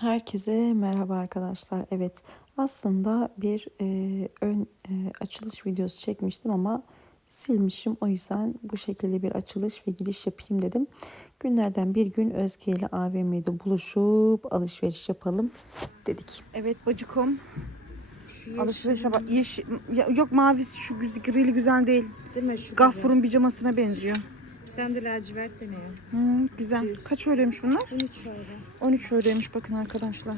Herkese merhaba arkadaşlar. Evet aslında bir e, ön e, açılış videosu çekmiştim ama silmişim. O yüzden bu şekilde bir açılış ve giriş yapayım dedim. Günlerden bir gün Özge ile AVM'de buluşup alışveriş yapalım dedik. Evet bacıkom. Alışveriş bak. Yeşil, ya- yok mavisi şu güz- grili güzel değil. Değil mi? Şu Gafur'un pijamasına benziyor. De lacivert deniyor. Hmm, güzel. Kaç euroymuş bunlar? 13 euro. 13 euroymuş bakın arkadaşlar.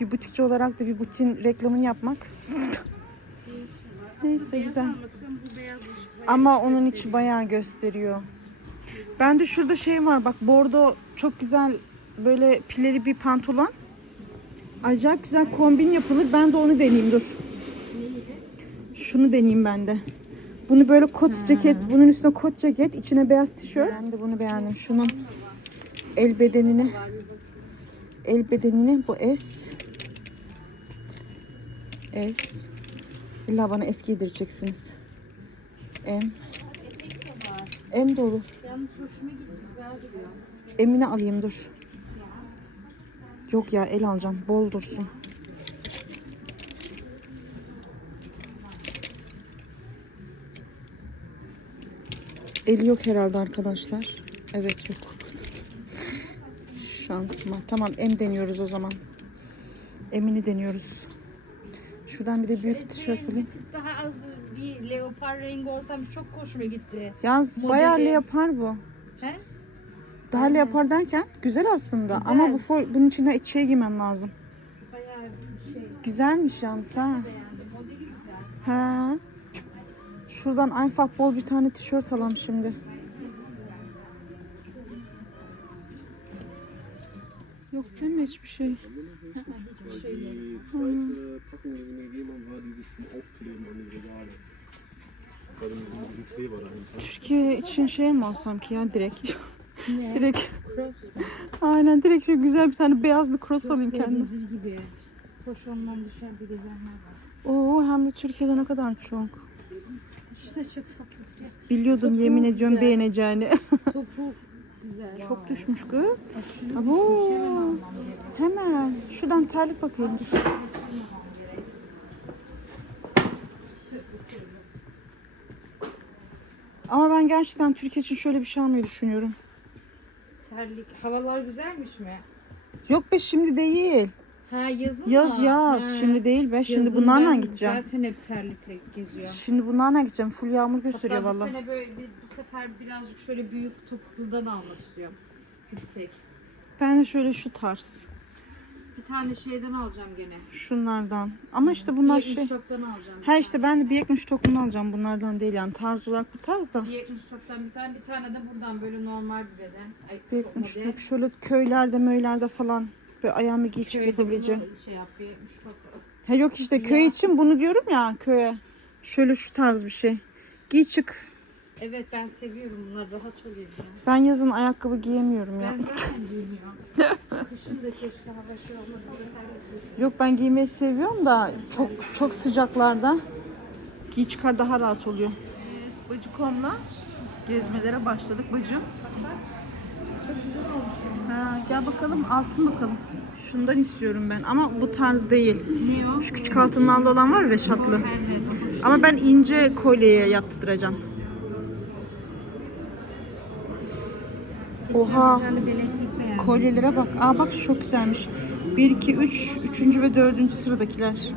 Bir butikçi olarak da bir butin reklamını yapmak. Neyse güzel. Ama onun içi bayağı gösteriyor. Bende şurada şey var bak bordo çok güzel böyle pilleri bir pantolon. Acayip güzel kombin yapılır. Ben de onu deneyeyim dur. Şunu deneyeyim ben de. Bunu böyle kot ceket, bunun üstüne kot ceket, içine beyaz tişört. Ben de bunu beğendim. Şunun el bedenini el bedenini bu S S İlla bana eski yedireceksiniz. M M dolu. Emine alayım dur. Yok ya el alacağım. Bol dursun. Eli yok herhalde arkadaşlar. Evet yok. Şansıma. Tamam M deniyoruz o zaman. Emini deniyoruz. Şuradan bir de büyük tişört bulayım. Bir daha az bir leopar rengi olsam çok hoşuma gitti. Yalnız Modeli. bayağı yapar bu. He? Daha Aynen. yapar derken güzel aslında. Güzel. Ama bu fol- bunun içine şey giymen lazım. Bayağı şey Güzelmiş yalnız ha. Modeli güzel. Ha. Şuradan Ayfak bol bir tane tişört alalım şimdi. Yok değil mi hiçbir şey? Hiçbir şey yok. Dahinter. Türkiye için şey mi alsam ki ya direkt? Direkt. Aynen direkt şöyle güzel bir tane beyaz bir cross alayım kendime. Gibi. Hoş ondan dışarıda gezenler var. Oo hem de Türkiye'de ne kadar çok. İşte çok tatlı duruyor. Biliyordum Çok yemin güzel. ediyorum beğeneceğini. Topu güzel. çok düşmüş kız. Abo. Hemen. Şuradan terlik bakayım. Dur. Ama ben gerçekten Türkiye için şöyle bir şey almayı düşünüyorum. Terlik. Havalar güzelmiş mi? Yok be şimdi değil. Ha yazın Yaz mı? yaz. Ha. Şimdi değil be. Şimdi Yazın bunlarla ben gideceğim. Zaten hep terlikle geziyorum. Şimdi bunlarla gideceğim. Full yağmur gösteriyor Hatta bu valla. sene böyle bir, bu sefer birazcık şöyle büyük topukludan almak istiyorum. Yüksek. Ben de şöyle şu tarz. Bir tane şeyden alacağım gene. Şunlardan. Ama işte bunlar bir şey. 74'ten alacağım. Ha işte ben de bir ekmiş tokumunu alacağım. Bunlardan değil yani. Tarz olarak bu tarz da. Bir 74'ten bir tane, bir tane de buradan böyle normal bir beden. Ay, Bir ekmiş model. Şöyle köylerde möylerde falan. Böyle ayağımı giy çık Köyde yapabileceğim. bunu Şey yap, bir 74. Ha yok işte köy için bunu diyorum ya köye. Şöyle şu tarz bir şey. Giy çık. Evet ben seviyorum bunlar rahat oluyor. ya. Ben yazın ayakkabı giyemiyorum ya. Ben zaten giymiyorum. Kışın da keşke hava şey olmasa da terlikli. Yok ben giymeyi seviyorum da çok çok sıcaklarda giy çıkar daha rahat oluyor. Evet bacıkomla gezmelere başladık bacım. Gel bakalım altın bakalım. Şundan istiyorum ben ama bu tarz değil. Ne? Şu küçük altınlarla olan var ya reşatlı. Ama ben ince kolyeye yaptıracağım. Oha. Kolyelere bak. Aa bak çok güzelmiş. 1, 2, 3, 3. ve 4. sıradakiler.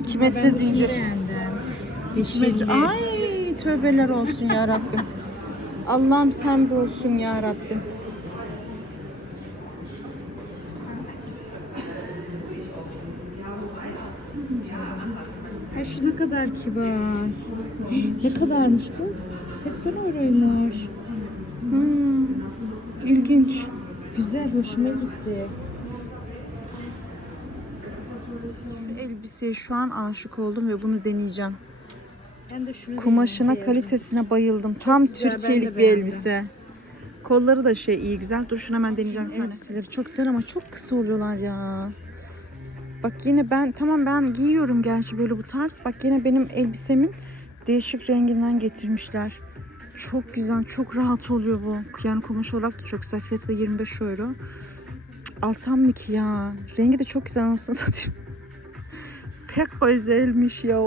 2 metre zincir. şunu beğendim. 2 metre. Ay tövbeler olsun ya Rabbim. Allah'ım sen de olsun ya Rabbim. Ay şu ne kadar kibar. Ne kadarmış kız? 80 euroymuş. Hmm, ilginç. Güzel, hoşuma gitti. Şu elbiseye şu an aşık oldum ve bunu deneyeceğim. Kumaşına, kalitesine bayıldım. Tam güzel, Türkiye'lik bir elbise. Kolları da şey iyi güzel. Dur şunu hemen deneyeceğim bir tanesileri. Çok güzel ama çok kısa oluyorlar ya. Bak yine ben tamam ben giyiyorum gerçi böyle bu tarz. Bak yine benim elbisemin değişik renginden getirmişler. Çok güzel, çok rahat oluyor bu. Yani kumaş olarak da çok güzel. Fiyatı da 25 euro. alsam mı ki ya? Rengi de çok güzel anasını satayım. Pek güzelmiş ya.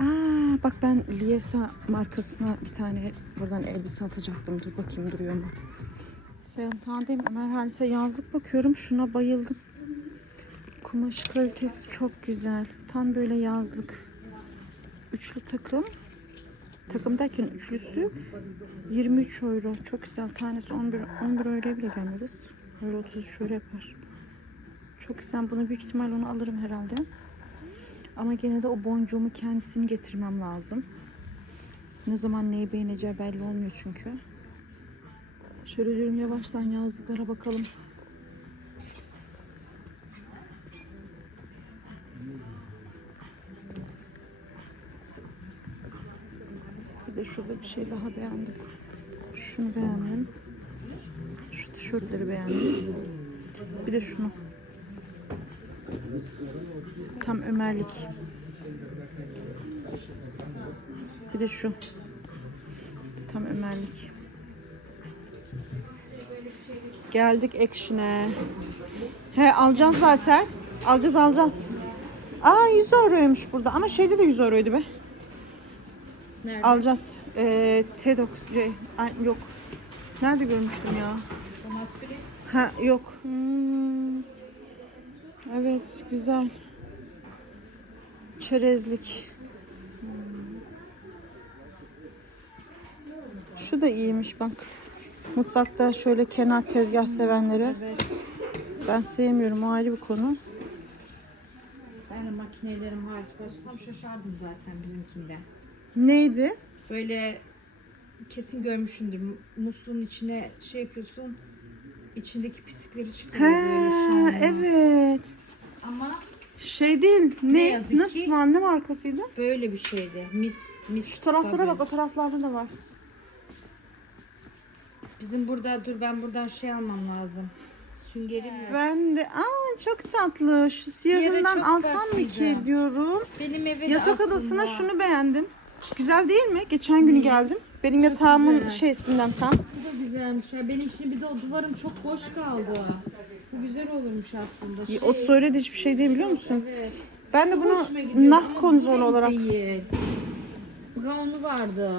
Aa, bak ben Liesa markasına bir tane buradan elbise atacaktım. Dur bakayım duruyor mu? Seyhan'dayım. Merhalise yazlık bakıyorum. Şuna bayıldım. Kumaş kalitesi çok güzel. Tam böyle yazlık. Üçlü takım. Takım derken üçlüsü 23 euro. Çok güzel. Tanesi 11, 11 euroya bile gelmez. Euro 33 euro yapar. Çok güzel. Bunu büyük ihtimal onu alırım herhalde. Ama gene de o boncuğumu kendisini getirmem lazım. Ne zaman neyi beğeneceği belli olmuyor çünkü. Şöyle diyorum yavaştan yazdıklara bakalım. Bir de şurada bir şey daha beğendim. Şunu beğendim. Şu tişörtleri beğendim. Bir de şunu. Tam Ömerlik. Bir de şu. Tam Ömerlik. Geldik Action'e. He alacağız zaten. Alacağız alacağız. Aa 100 euroymuş burada ama şeyde de 100 euroydu be. Nerede? Alacağız. Ee, TEDx şey, ay, yok. Nerede görmüştüm ya? Ha yok. Hmm. Evet güzel. Çerezlik. Hmm. Şu da iyiymiş bak. Mutfakta şöyle kenar tezgah sevenlere. Evet. Ben sevmiyorum o ayrı bir konu. Ben de makinelerim hariç başlasam şaşardım zaten bizimkinde. Neydi? Böyle kesin görmüşsündür. Musluğun içine şey yapıyorsun. İçindeki pislikleri çıkıyor He böyle şanlı. evet. Ama Şey değil. Ne? Yazık Nasıl ki- var? Ne markasıydı? böyle bir şeydi. Mis mis. Şu taraflara bak. O taraflarda da var. Bizim burada dur ben buradan şey almam lazım. Süngerim yok. Ben de aa çok tatlı. Şu siyahından çok alsam mı ki diyorum. Benim eve de Yatak aslında- odasına şunu beğendim. Güzel değil mi? Geçen günü geldim. Benim yatağımın güzel. şeysinden tam. Bu da güzelmiş ya. Benim şimdi bir de o duvarım çok boş kaldı. Bu güzel olurmuş aslında. Şey, 30 euro da hiçbir şey değil biliyor musun? Evet. Ben de Çok bunu hoşuma gidiyor nah ama konzolu olarak Değil. Brown'u vardı.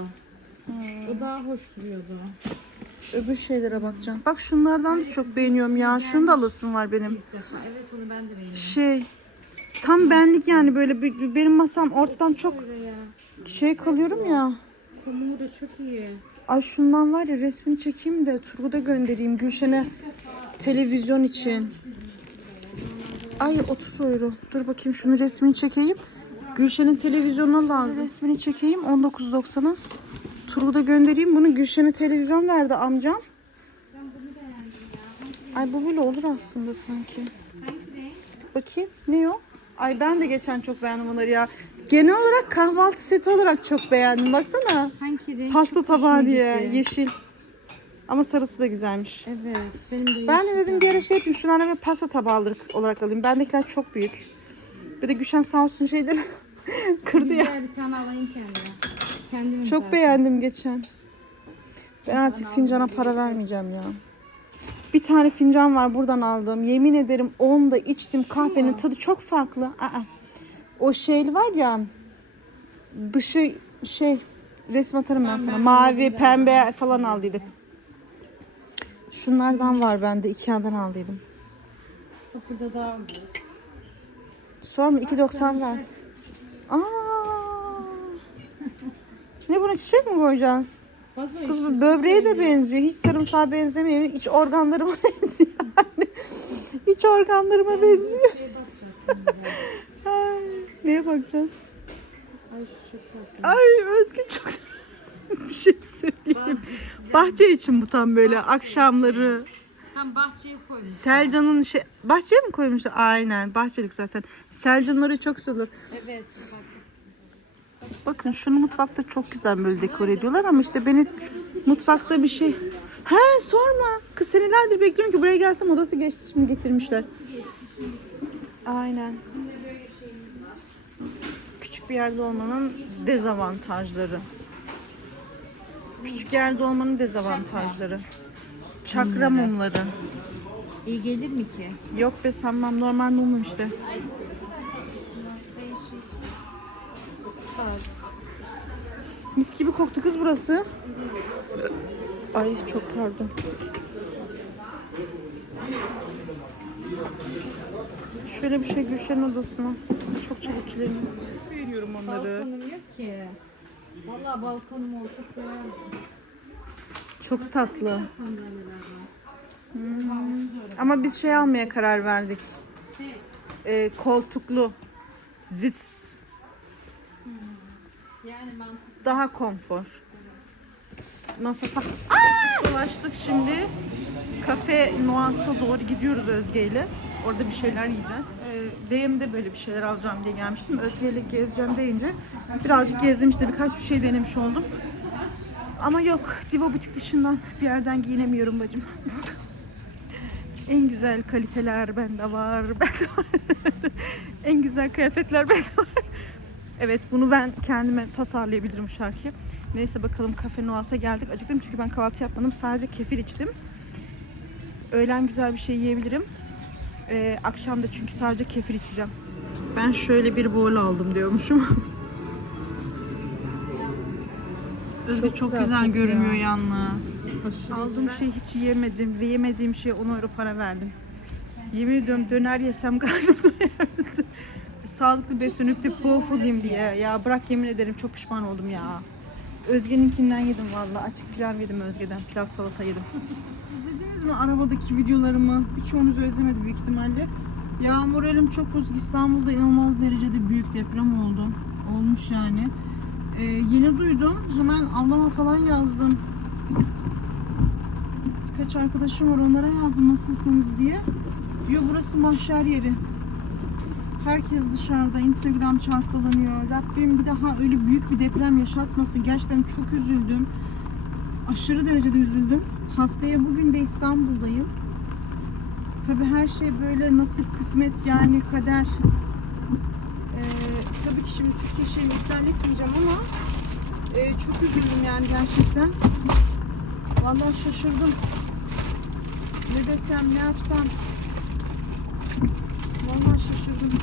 O daha hoş duruyordu. öbür şeylere bakacağım. Bak şunlardan da çok beğeniyorum ya. Şunu da alasım var benim. İlk defa. Evet onu ben de beğeniyorum. Şey tam benlik yani böyle bir- benim masam ortadan çok Böyle ya. Şey kalıyorum ya. Konumu da çok iyi. Ay şundan var ya resmini çekeyim de Turgut'a göndereyim Gülşen'e televizyon için. Ay 30 euro. Dur bakayım şunu resmini çekeyim. Gülşen'in televizyonuna lazım. Resmini çekeyim 19.90'a. Turgut'a göndereyim. Bunu Gülşen'e televizyon verdi amcam. Ay bu böyle olur aslında sanki. Bakayım ne o? Ay ben de geçen çok beğendim onları ya. Genel olarak kahvaltı seti olarak çok beğendim. Baksana. Hangi renk? Pasta Çok tabağı hoşuma diye gitti. yeşil. Ama sarısı da güzelmiş. Evet. Benim de Ben de dedim bir ara şey yapayım. Şunlardan bir pasta tabağı alır- olarak alayım. Bendekiler çok büyük. Bir de Gülşen sağ olsun şeyleri kırdı ya. Güzel bir tane alayım kendime. Kendim Çok beğendim geçen. Ben artık fincana para vermeyeceğim ya. Bir tane fincan var buradan aldım. Yemin ederim onu da içtim. Kahvenin tadı çok farklı. Aa. O şey var ya dışı şey resim atarım ben sana. Mavi, pembe falan aldıydık. Şunlardan var bende. Ikea'dan aldıydım. Bak burada daha ucuz. Sorma 2.90 ver. Aa. Ne buna çiçek mi koyacağız? Vazo Kız bu böbreğe de benziyor. Hiç sarımsağa benzemiyor. İç organlarıma benziyor. İç organlarıma benziyor. Şeye bakacaktım bir de. Ay, neye bakacağız? Ay şu çok tatlı. Ay Özgü çok bir şey söyleyeyim. Bahçe için bu tam böyle akşamları. Tam bahçeye koymuş. Selcan'ın şey bahçeye mi koymuşlar? Aynen bahçelik zaten. Selcan'ın orayı çok seviyor. Evet. Bak. Bakın şunu mutfakta çok güzel böyle dekore ediyorlar ama işte beni mutfakta bir şey... He sorma. Kız senelerdir bekliyorum ki buraya gelsem odası geçti şimdi getirmişler. Aynen. Bir yerde olmanın dezavantajları. Küçük yerde olmanın dezavantajları. Çakra mumları. İyi gelir mi ki? Yok be sanmam normal mumum işte. Mis gibi koktu kız burası. Ay çok pardon. Şöyle bir şey Gülşen'in odasına. Çok çabuk kirleniyor. Veriyorum onları. Balkonum yok ki. Vallahi balkonum olsa koyardım. Çok tatlı. Sandalyeler var. Hmm. Ama biz şey almaya karar verdik. Ee, koltuklu. Zits. Yani mantık. Daha konfor. Masa sa- Dolaştık şimdi. Kafe Nuans'a doğru gidiyoruz Özge ile. Orada bir şeyler yiyeceğiz. Ee, DM'de böyle bir şeyler alacağım diye gelmiştim. Özge ile gezeceğim deyince birazcık gezdim işte birkaç bir şey denemiş oldum. Ama yok Diva Butik dışından bir yerden giyinemiyorum bacım. en güzel kaliteler bende var. Bende var. en güzel kıyafetler bende var. Evet bunu ben kendime tasarlayabilirim şarkıyı. Neyse bakalım Kafe Noas'a geldik. Acıktım çünkü ben kahvaltı yapmadım. Sadece kefir içtim. Öğlen güzel bir şey yiyebilirim. Ee, akşam da çünkü sadece kefir içeceğim. Ben şöyle bir bowl aldım diyormuşum. Özge çok, Çok güzel, görünüyor yalnız. Aldığım şey hiç yemedim ve yemediğim şeye 10 euro para verdim. Yemin ediyorum döner yesem karnım doyardı. Sağlıklı beslenip de poğuf olayım diye. Ya bırak yemin ederim çok pişman oldum ya. Özge'ninkinden yedim vallahi. Açık pilav yedim Özge'den. Pilav salata yedim. İzlediniz mi arabadaki videolarımı? Birçoğunuz özlemedi büyük ihtimalle. Ya moralim çok bozuk. İstanbul'da inanılmaz derecede büyük deprem oldu. Olmuş yani. Ee, yeni duydum. Hemen ablama falan yazdım. Birkaç arkadaşım var onlara yazdım nasılsınız diye. Diyor burası mahşer yeri. Herkes dışarıda. Instagram çalkalanıyor. Rabbim bir daha öyle büyük bir deprem yaşatmasın. Gerçekten çok üzüldüm. Aşırı derecede üzüldüm. Haftaya bugün de İstanbul'dayım. Tabi her şey böyle nasip kısmet yani kader. Ee, tabii ki şimdi Türkiye şeyini iptal etmeyeceğim ama e, çok üzüldüm yani gerçekten. Vallahi şaşırdım. Ne desem ne yapsam. Vallahi şaşırdım.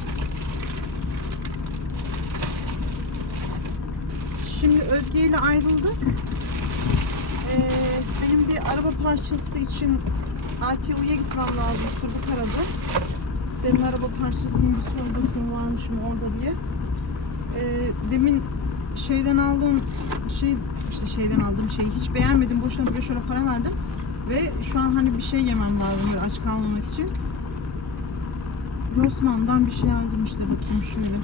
Şimdi Özge ile ayrıldık. Ee, benim bir araba parçası için ATU'ya gitmem lazım. Turgut aradı. Senin araba parçasının bir sor bakayım varmış mı orada diye. Ee, demin şeyden aldığım şey işte şeyden aldığım şeyi hiç beğenmedim. Boşuna 5 euro para verdim. Ve şu an hani bir şey yemem lazım aç kalmamak için. Rossmann'dan bir şey aldım işte bakayım şöyle.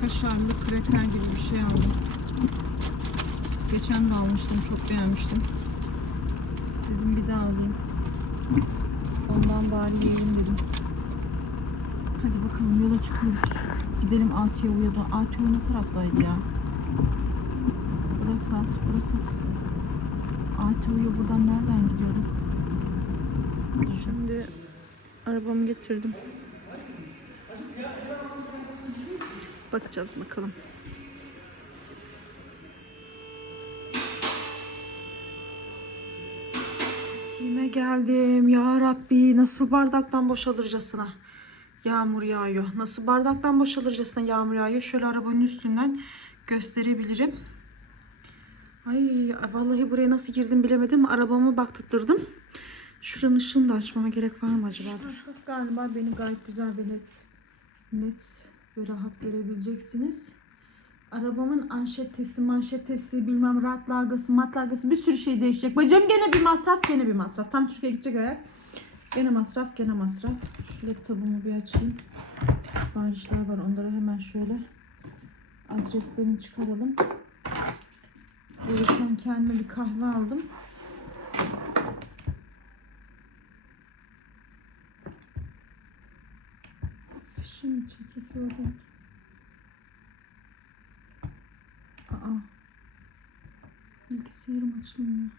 Kaşarlı kreker gibi bir şey aldım. Geçen de almıştım çok beğenmiştim. Dedim bir daha alayım. Ondan bari yiyelim dedim. Hadi bakalım yola çıkıyoruz. Gidelim ATO'ya da. ATO ne taraftaydı ya? Burası at, burası at. ATO'ya buradan nereden gidiyorduk? Şimdi arabamı getirdim. Bakacağız bakalım. Geldim ya Rabbi nasıl bardaktan boşalırcasına yağmur yağıyor. Nasıl bardaktan boşalırcasına yağmur yağıyor. Şöyle arabanın üstünden gösterebilirim. Ay vallahi buraya nasıl girdim bilemedim. Arabamı baktırdım. Şuranın ışığını da açmama gerek var mı acaba? Dur. Galiba beni gayet güzel ve net, net ve rahat görebileceksiniz. Arabamın anşet testi, manşet testi, bilmem rahat lagası, mat lagası bir sürü şey değişecek. Bacım gene bir masraf, gene bir masraf. Tam Türkiye'ye gidecek ayak. Gene masraf, gene masraf. Şu laptopumu bir açayım. Siparişler var. Onları hemen şöyle adreslerini çıkaralım. Böylece kendime bir kahve aldım. Şimdi çekik orada. Aa. Bilgisayarım açılmıyor.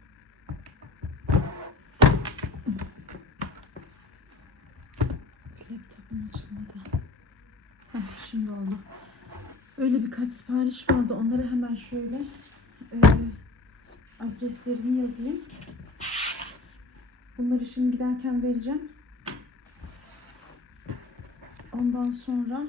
Laptopum açılmadı. Heh, şimdi oldu. Öyle birkaç sipariş vardı. Onları hemen şöyle eee adreslerini yazayım. Bunları şimdi giderken vereceğim. Ondan sonra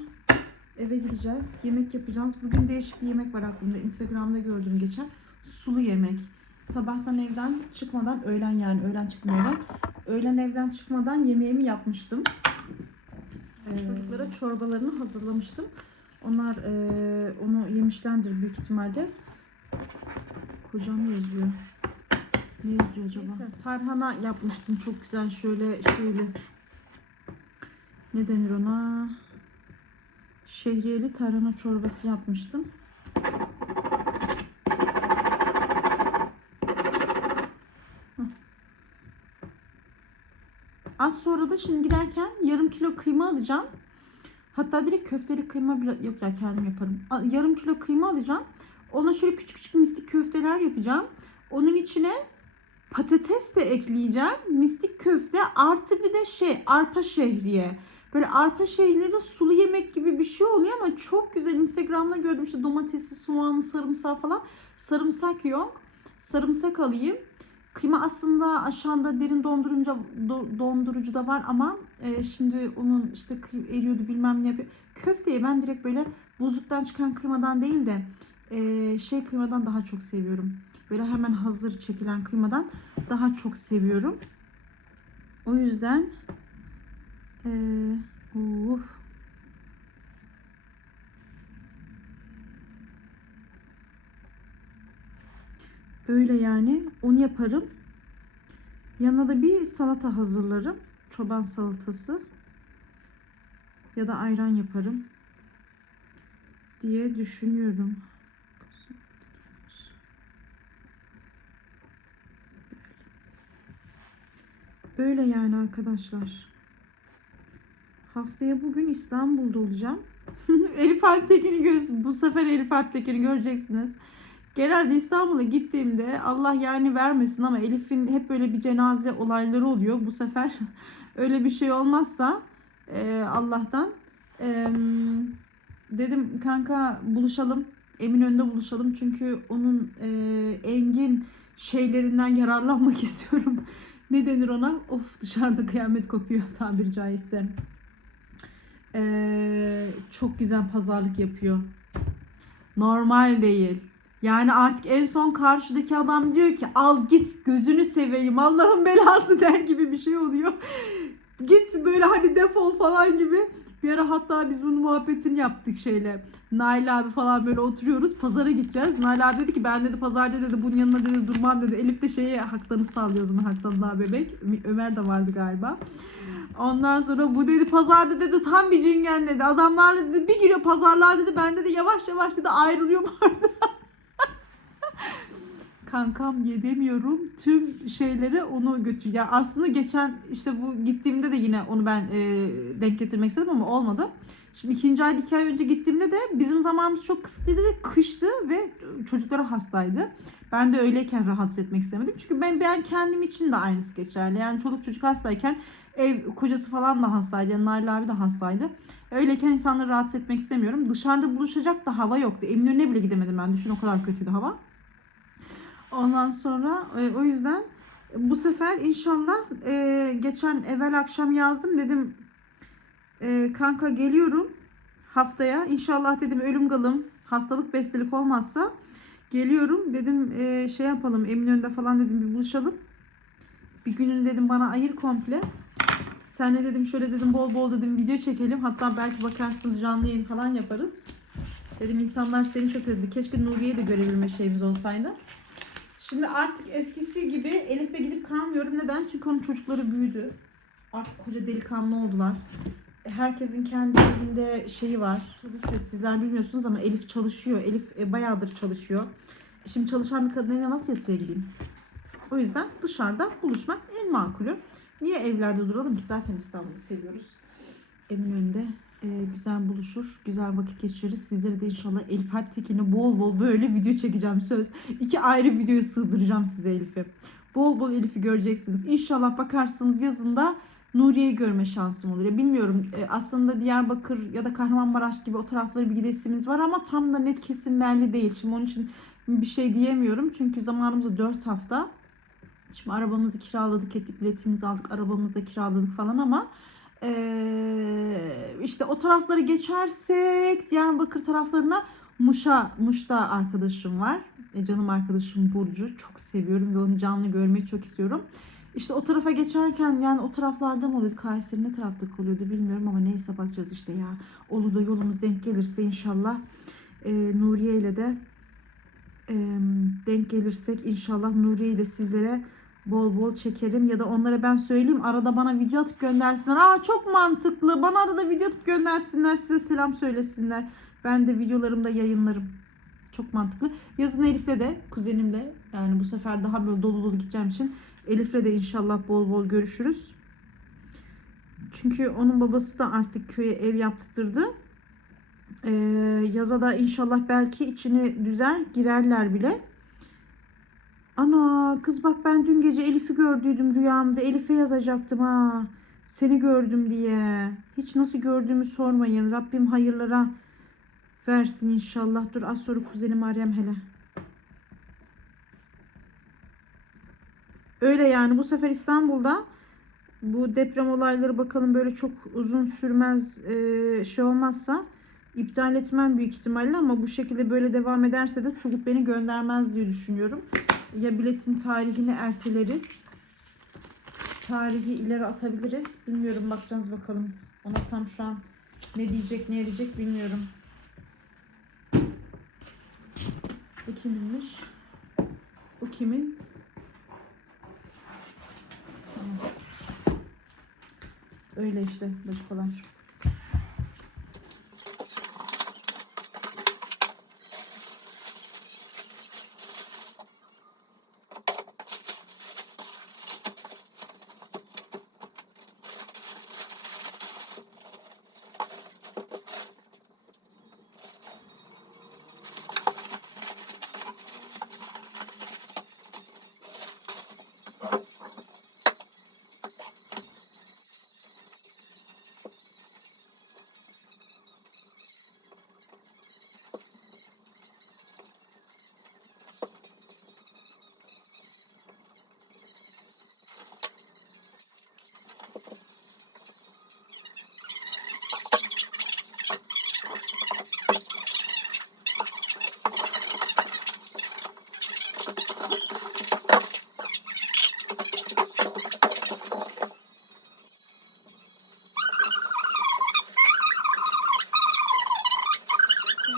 eve gideceğiz. Yemek yapacağız. Bugün değişik bir yemek var aklımda. Instagram'da gördüm geçen. Sulu yemek. Sabahtan evden çıkmadan, öğlen yani öğlen çıkmadan. Öğlen evden çıkmadan yemeğimi yapmıştım. Ee, Çocuklara çorbalarını hazırlamıştım. Onlar eee, onu yemişlerdir büyük ihtimalle. Kocam yazıyor. Ne yazıyor acaba? tarhana yapmıştım çok güzel şöyle şöyle. Ne denir ona? Şehriyeli tarhana çorbası yapmıştım. Az sonra da şimdi giderken yarım kilo kıyma alacağım. Hatta direkt köfteli kıyma bile yok ya kendim yaparım. Yarım kilo kıyma alacağım. Ona şöyle küçük küçük mistik köfteler yapacağım. Onun içine patates de ekleyeceğim. Mistik köfte artı bir de şey arpa şehriye. Böyle arpa şehriye sulu yemek gibi bir şey oluyor ama çok güzel. Instagram'da gördüm işte domatesi, soğanı, sarımsağı falan. Sarımsak yok. Sarımsak alayım. Kıyma aslında aşağıda derin dondurucu do- dondurucu da var ama e, şimdi onun işte eriyordu bilmem ne yapıyor. Köfteyi ben direkt böyle buzluktan çıkan kıymadan değil de e, şey kıymadan daha çok seviyorum. Böyle hemen hazır çekilen kıymadan daha çok seviyorum. O yüzden e, uf. Öyle yani. Onu yaparım. Yanına da bir salata hazırlarım. Çoban salatası. Ya da ayran yaparım. Diye düşünüyorum. Öyle yani arkadaşlar. Haftaya bugün İstanbul'da olacağım. Elif Alptekin'i göz bu sefer Elif Alptekin'i göreceksiniz. Genelde İstanbul'a gittiğimde Allah yani vermesin ama Elif'in hep böyle bir cenaze olayları oluyor. Bu sefer öyle bir şey olmazsa e, Allah'tan e, dedim kanka buluşalım. Eminönü'nde buluşalım. Çünkü onun e, engin şeylerinden yararlanmak istiyorum. ne denir ona? Of dışarıda kıyamet kopuyor tabiri caizse. E, çok güzel pazarlık yapıyor. Normal değil. Yani artık en son karşıdaki adam diyor ki al git gözünü seveyim Allah'ın belası der gibi bir şey oluyor. git böyle hani defol falan gibi. Bir ara hatta biz bunun muhabbetini yaptık şeyle. Nail abi falan böyle oturuyoruz. Pazara gideceğiz. Nail abi dedi ki ben dedi pazarda dedi bunun yanına dedi durmam dedi. Elif de şeye haktanı sallıyor o zaman haktan daha bebek. Ömer de vardı galiba. Ondan sonra bu dedi pazarda dedi tam bir cingen dedi. Adamlarla dedi bir giriyor pazarlar dedi. Ben dedi yavaş yavaş dedi ayrılıyorum artık. Kankam yedemiyorum. Tüm şeyleri onu götür. Ya aslında geçen işte bu gittiğimde de yine onu ben e, denk getirmek istedim ama olmadı. Şimdi ikinci ay iki ay önce gittiğimde de bizim zamanımız çok kısıtlıydı ve kıştı ve çocukları hastaydı. Ben de öyleyken rahatsız etmek istemedim. Çünkü ben ben kendim için de aynısı geçerli. Yani çoluk çocuk hastayken ev kocası falan da hastaydı. Yani Nail abi de hastaydı. Öyleyken insanları rahatsız etmek istemiyorum. Dışarıda buluşacak da hava yoktu. Eminönü'ne bile gidemedim ben. Düşün o kadar kötüydü hava. Ondan sonra e, o yüzden bu sefer inşallah e, geçen evvel akşam yazdım dedim e, kanka geliyorum haftaya. İnşallah dedim ölüm galım hastalık bestelik olmazsa geliyorum. Dedim e, şey yapalım Eminönü'nde falan dedim bir buluşalım. Bir gününü dedim bana ayır komple. Senle dedim şöyle dedim bol bol dedim video çekelim. Hatta belki bakarsınız canlı yayın falan yaparız. Dedim insanlar seni çok özledi keşke Nuriye'yi de görebilme şeyimiz olsaydı Şimdi artık eskisi gibi Elif'le gidip kalmıyorum. Neden? Çünkü onun çocukları büyüdü. Artık koca delikanlı oldular. Herkesin kendi evinde şeyi var. Çalışıyor. Sizler bilmiyorsunuz ama Elif çalışıyor. Elif e, bayağıdır çalışıyor. Şimdi çalışan bir kadın evine nasıl yatıya? O yüzden dışarıda buluşmak en makulü. Niye evlerde duralım ki? Zaten İstanbul'u seviyoruz. Eminönü'nde e, güzel buluşur, güzel vakit geçiririz. Sizlere de inşallah Elif Alptekin'e bol bol böyle video çekeceğim söz. İki ayrı videoya sığdıracağım size Elif'i. Bol bol Elif'i göreceksiniz. İnşallah bakarsınız yazında Nuriye'yi görme şansım olur. Ya bilmiyorum e, aslında Diyarbakır ya da Kahramanmaraş gibi o taraflara bir gidesimiz var ama tam da net kesin belli değil. Şimdi onun için bir şey diyemiyorum. Çünkü zamanımız 4 hafta. Şimdi arabamızı kiraladık ettik, biletimizi aldık, arabamızı da kiraladık falan ama eee, işte o tarafları geçersek Diyarbakır taraflarına Muş'a, Muş'ta arkadaşım var. E, canım arkadaşım Burcu. Çok seviyorum ve onu canlı görmeyi çok istiyorum. İşte o tarafa geçerken yani o taraflarda mı oluyordu? Kayseri ne tarafta oluyordu bilmiyorum ama neyse bakacağız işte ya. Olur da yolumuz denk gelirse inşallah e, Nuriye ile de e, denk gelirsek inşallah Nuriye ile sizlere bol bol çekerim ya da onlara ben söyleyeyim arada bana video atıp göndersinler. Aa çok mantıklı. Bana arada video atıp göndersinler. Size selam söylesinler. Ben de videolarımda yayınlarım. Çok mantıklı. Yazın Elif'le de kuzenimle yani bu sefer daha böyle dolu dolu gideceğim için Elif'le de inşallah bol bol görüşürüz. Çünkü onun babası da artık köye ev yaptırdı. Ee, yaza da inşallah belki içini düzer girerler bile. Ana kız bak ben dün gece Elif'i gördüydüm rüyamda. Elif'e yazacaktım ha. Seni gördüm diye. Hiç nasıl gördüğümü sormayın. Rabbim hayırlara versin inşallah. Dur az sonra kuzenim Meryem hele. Öyle yani bu sefer İstanbul'da bu deprem olayları bakalım böyle çok uzun sürmez e, şey olmazsa iptal etmem büyük ihtimalle ama bu şekilde böyle devam ederse de Turgut beni göndermez diye düşünüyorum. Ya biletin tarihini erteleriz. Tarihi ileri atabiliriz. Bilmiyorum bakacağız bakalım. Ona tam şu an ne diyecek ne edecek bilmiyorum. Bu kiminmiş? Bu kimin? Öyle işte bacıkolar.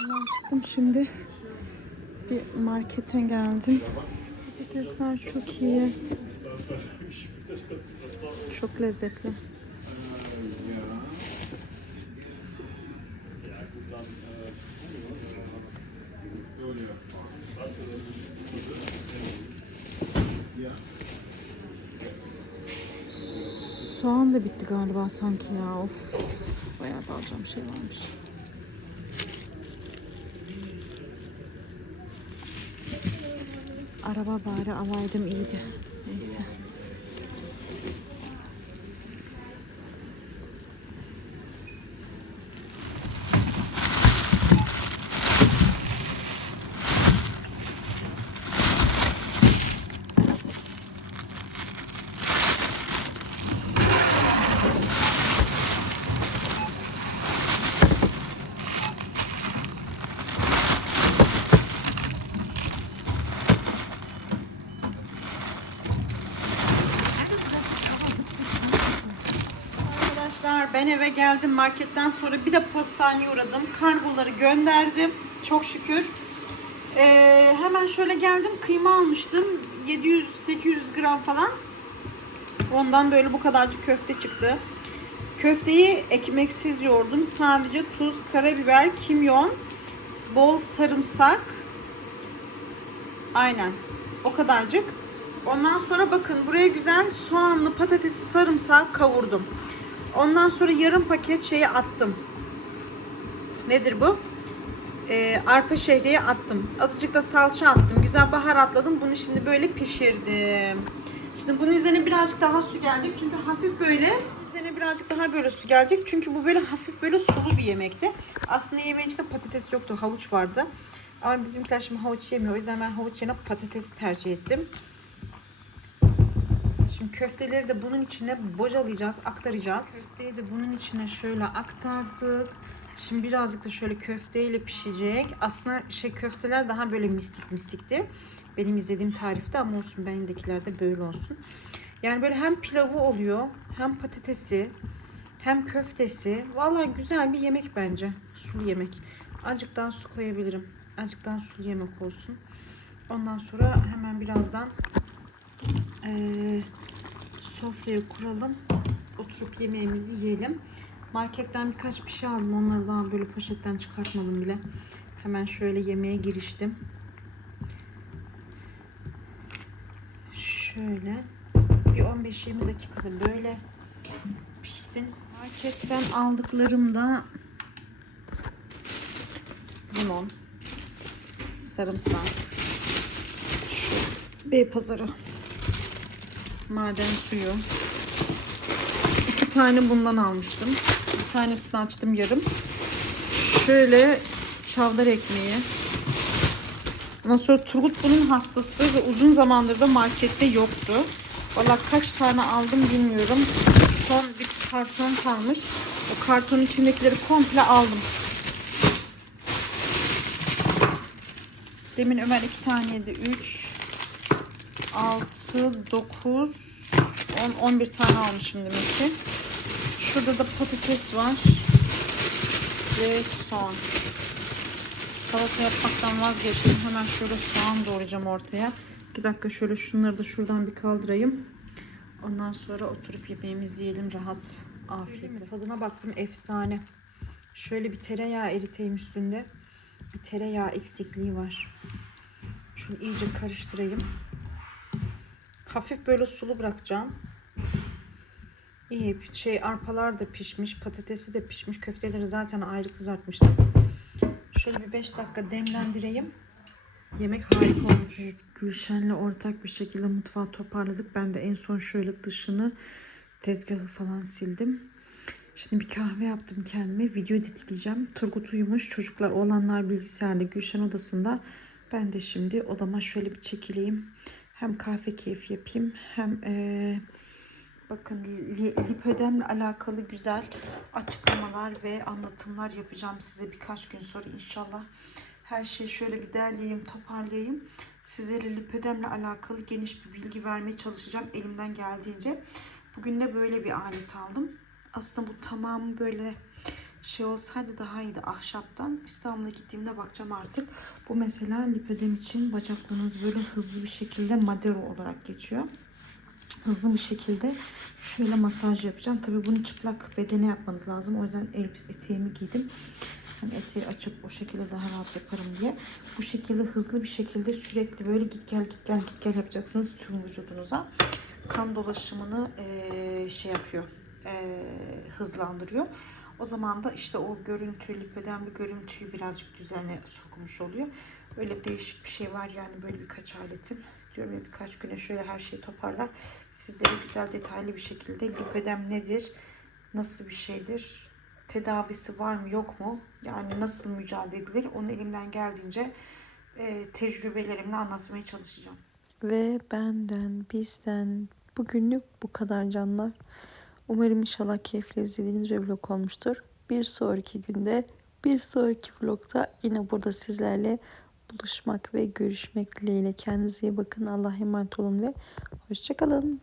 Ondan bir markete geldim. Patatesler çok iyi. Çok lezzetli. Soğan da bitti galiba sanki ya. Of. Bayağı da alacağım şey varmış. Araba bari alaydım iyiydi. Neyse. Arkadaşlar ben eve geldim marketten sonra bir de pastaneye uğradım. Kargoları gönderdim. Çok şükür. Ee, hemen şöyle geldim. Kıyma almıştım. 700-800 gram falan. Ondan böyle bu kadarcık köfte çıktı. Köfteyi ekmeksiz yoğurdum. Sadece tuz, karabiber, kimyon, bol sarımsak. Aynen. O kadarcık. Ondan sonra bakın buraya güzel soğanlı patatesi sarımsağı kavurdum. Ondan sonra yarım paket şeyi attım. Nedir bu? Ee, arpa şehriye attım. Azıcık da salça attım. Güzel baharatladım. Bunu şimdi böyle pişirdim. Şimdi bunun üzerine birazcık daha su gelecek. Çünkü hafif böyle üzerine birazcık daha böyle su gelecek. Çünkü bu böyle hafif böyle sulu bir yemekti. Aslında yemeğin içinde patates yoktu. Havuç vardı. Ama bizimkiler şimdi havuç yemiyor. O yüzden ben havuç yerine patatesi tercih ettim. Şimdi köfteleri de bunun içine bocalayacağız, aktaracağız. Köfteyi de bunun içine şöyle aktardık. Şimdi birazcık da şöyle köfteyle pişecek. Aslında şey köfteler daha böyle mistik mistikti. Benim izlediğim tarifte ama olsun benimdekiler de böyle olsun. Yani böyle hem pilavı oluyor, hem patatesi, hem köftesi. Vallahi güzel bir yemek bence. Sulu yemek. Azıcık daha su koyabilirim. Azıcık daha sulu yemek olsun. Ondan sonra hemen birazdan eee sofrayı kuralım. Oturup yemeğimizi yiyelim. Marketten birkaç bir şey aldım. Onları daha böyle poşetten çıkartmadım bile. Hemen şöyle yemeğe giriştim. Şöyle bir 15-20 dakikada böyle pişsin. Marketten aldıklarım da limon, sarımsak, şu Beypazarı maden suyu. İki tane bundan almıştım. Bir tanesini açtım yarım. Şöyle çavdar ekmeği. Ondan sonra Turgut bunun hastası ve uzun zamandır da markette yoktu. Valla kaç tane aldım bilmiyorum. Son bir karton kalmış. O kartonun içindekileri komple aldım. Demin Ömer iki tane yedi. 3, 6, 9, 10, 11 tane almışım demek ki. Şurada da patates var. Ve soğan. Salata yapmaktan vazgeçtim. Hemen şöyle soğan doğrayacağım ortaya. 2 dakika şöyle şunları da şuradan bir kaldırayım. Ondan sonra oturup yemeğimizi yiyelim rahat. Afiyetle. Tadına baktım efsane. Şöyle bir tereyağı eriteyim üstünde. Bir tereyağı eksikliği var. Şunu iyice karıştırayım. Hafif böyle sulu bırakacağım. İyi şey arpalar da pişmiş, patatesi de pişmiş, köfteleri zaten ayrı kızartmıştım. Şöyle bir 5 dakika demlendireyim. Yemek harika olmuş. Evet, Gülşen'le ortak bir şekilde mutfağı toparladık. Ben de en son şöyle dışını, tezgahı falan sildim. Şimdi bir kahve yaptım kendime. Video editleyeceğim. Turgut uyumuş. Çocuklar, oğlanlar bilgisayarda. Gülşen odasında. Ben de şimdi odama şöyle bir çekileyim. Hem kahve keyfi yapayım hem eee, bakın li- lipödemle alakalı güzel açıklamalar ve anlatımlar yapacağım size birkaç gün sonra inşallah. Her şeyi şöyle bir derleyeyim, toparlayayım. Sizlere lipödemle alakalı geniş bir bilgi vermeye çalışacağım elimden geldiğince. Bugün de böyle bir alet aldım. Aslında bu tamamı böyle şey olsaydı daha iyiydi ahşaptan. İstanbul'a gittiğimde bakacağım artık. Bu mesela lipödem için bacaklarınız böyle hızlı bir şekilde madero olarak geçiyor. Hızlı bir şekilde şöyle masaj yapacağım. Tabii bunu çıplak bedene yapmanız lazım. O yüzden elbise eteğimi giydim. Hani eteği açıp o şekilde daha rahat yaparım diye. Bu şekilde hızlı bir şekilde sürekli böyle git gel git gel git gel yapacaksınız tüm vücudunuza. Kan dolaşımını eee, şey yapıyor. eee, hızlandırıyor. O zaman da işte o görüntü, lipödem bir görüntüyü birazcık düzene sokmuş oluyor. Öyle değişik bir şey var yani böyle birkaç aletim. Diyorum ya birkaç güne şöyle her şeyi toparlar. Sizlere güzel detaylı bir şekilde lipödem nedir, nasıl bir şeydir, tedavisi var mı yok mu, yani nasıl mücadele edilir onu elimden geldiğince e, tecrübelerimle anlatmaya çalışacağım. Ve benden, bizden bugünlük bu kadar canlar. Umarım inşallah keyifle izlediğiniz bir vlog olmuştur. Bir sonraki günde, bir sonraki vlogda yine burada sizlerle buluşmak ve görüşmek dileğiyle. Kendinize iyi bakın. Allah'a emanet olun ve hoşçakalın.